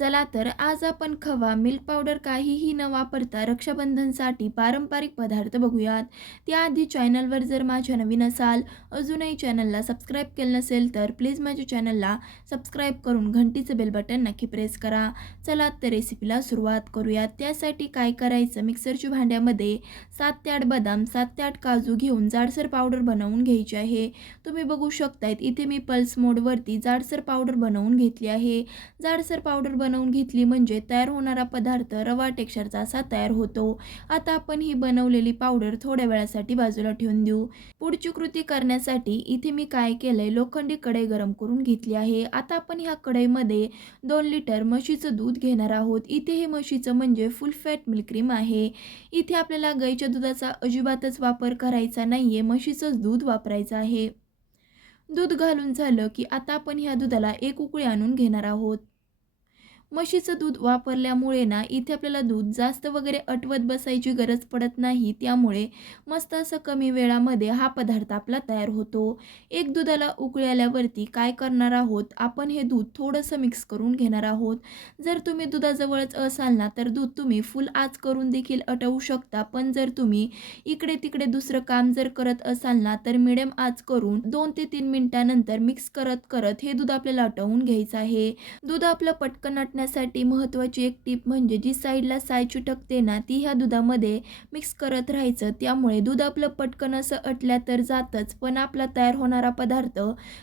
चला तर आज आपण खवा मिल्क पावडर काहीही न वापरता रक्षाबंधनसाठी पारंपरिक पदार्थ बघूयात. त्याआधी चॅनलवर जर माझ्या नवीन असाल अजूनही चॅनलला सबस्क्राईब केलं नसेल तर प्लीज माझ्या चॅनलला सबस्क्राईब करून घंटीचं बेल बटन नक्की प्रेस करा. चला तर रेसिपीला सुरुवात करूयात. त्यासाठी काय करायचं? मिक्सरच्या भांड्यामध्ये सात ते आठ बदाम सात ते आठ काजू घेऊन जाडसर पावडर बनवून घ्यायची आहे. तुम्ही बघू शकतायत इथे मी पल्स मोडवरती जाडसर पावडर बनवून घेतली आहे. जाडसर पावडर बनवून घेतली म्हणजे तयार होणारा पदार्थ रवा टेक्स्चरचा असा तयार होतो. आता आपण ही बनवलेली पावडर थोड्या वेळासाठी बाजूला ठेवून देऊ. पुढची कृती करण्यासाठी इथे मी काय केलंय लोखंडी कढई गरम करून घेतली आहे. आता आपण ह्या कढईमध्ये दोन लिटर म्हशीचं दूध घेणार आहोत. इथे हे म्हशीचं म्हणजे फुल फॅट मिल्क क्रीम आहे. इथे आपल्याला गाईच्या दुधाचा अजिबातच वापर करायचा नाहीये म्हशीचंच दूध वापरायचं आहे. दूध घालून झालं की आता आपण ह्या दुधाला एक उकळी आणून घेणार आहोत. म्हशीचं दूध वापरल्यामुळे ना इथे आपल्याला दूध जास्त वगैरे अटवत बसायची गरज पडत नाही. त्यामुळे मस्त असं कमी वेळामध्ये हा पदार्थ आपला तयार होतो. एक दुधाला उकळी आल्यावरती काय करणार आहोत? आपण हे दूध थोडंसं मिक्स करून घेणार आहोत. जर तुम्ही दुधाजवळच असाल ना तर दूध तुम्ही फुल आज करून देखील अटवू शकता. पण जर तुम्ही इकडे तिकडे दुसरं काम जर करत असाल ना तर मिडियम आज करून दोन ते तीन मिनिटानंतर मिक्स करत करत हे दूध आपल्याला अटवून घ्यायचं आहे. दूध आपलं पटकन वाटण्यासाठी महत्त्वाची एक टीप म्हणजे जी साईडला साय चिटकते ना ती ह्या दुधामध्ये मिक्स करत राहायचं. त्यामुळे दूध आपलं पटकन असं अटल्या तर जातच पण आपला तयार होणारा पदार्थ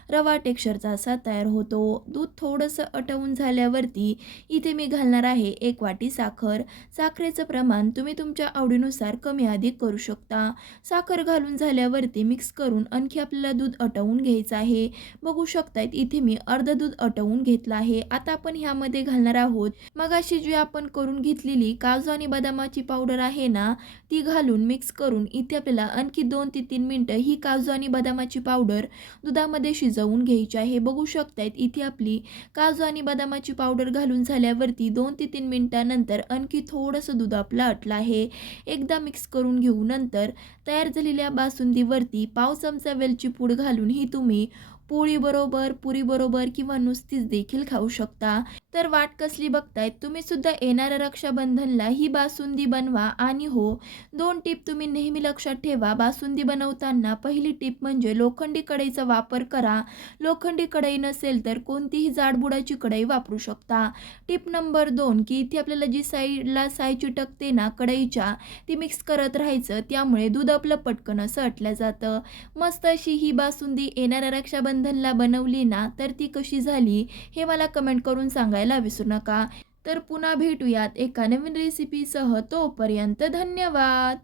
रवा टेक्स्चरचा असा तयार होतो. दूध थोडंसं अटवून झाल्यावरती इथे मी घालणार आहे एक वाटी साखर. साखरेचं प्रमाण तुम्ही तुमच्या आवडीनुसार कमी अधिक करू शकता. साखर घालून झाल्यावरती मिक्स करून आणखी आपल्याला दूध अटवून घ्यायचं आहे. बघू शकतायत इथे मी अर्ध दूध अटवून घेतलं आहे. आता आपण ह्यामध्ये घालणार आहोत. मग अशी जी आपण करून घेतलेली काजू आणि बदामाची पावडर आहे ना ती घालून मिक्स करून इथे आपल्याला आणखी दोन ते तीन मिनटं ही काजू आणि बदामाची पावडर दुधामध्ये शिजवून घ्यायची आहे. बघू शकतायत इथे आपली काजू आणि बदामाची पावडर घालून झाल्यावरती दोन ते तीन मिनटानंतर आणखी थोडंसं दूध आपलं अटलं आहे. एकदा मिक्स करून घेऊ नंतर तयार झालेल्या बासुंदीवरती पाव चमचा वेलची पूड घालून ही तुम्ही पोळीबरोबर पुरीबरोबर किंवा नुसतीच देखील खाऊ शकता. तर वाट कसली बघतायत तुम्ही सुद्धा येणाऱ्या रक्षाबंधनला ही बासुंदी बनवा आणि हो. दोन टीप तुम्ही नेहमी लक्षात ठेवा बासुंदी बनवताना पहिली टीप म्हणजे लोखंडी कढईचा वापर करा. लोखंडी कढई नसेल तर कोणतीही जाडबुडाची कढई वापरू शकता. टीप नंबर दोन की इथे आपल्याला जी साईडला साय चिटकते ना कढईच्या ती मिक्स करत राहायचं त्यामुळे दूध आपलं पटकन असं अटलं जातं. मस्त अशी ही बासुंदी येणाऱ्या रक्षाबंधनला बनवली ना तर ती कशी झाली हे मला कमेंट करून सांगायला विसरू नका. तर पुन्हा भेटूयात एका नवीन रेसिपीसह तोपर्यंत धन्यवाद!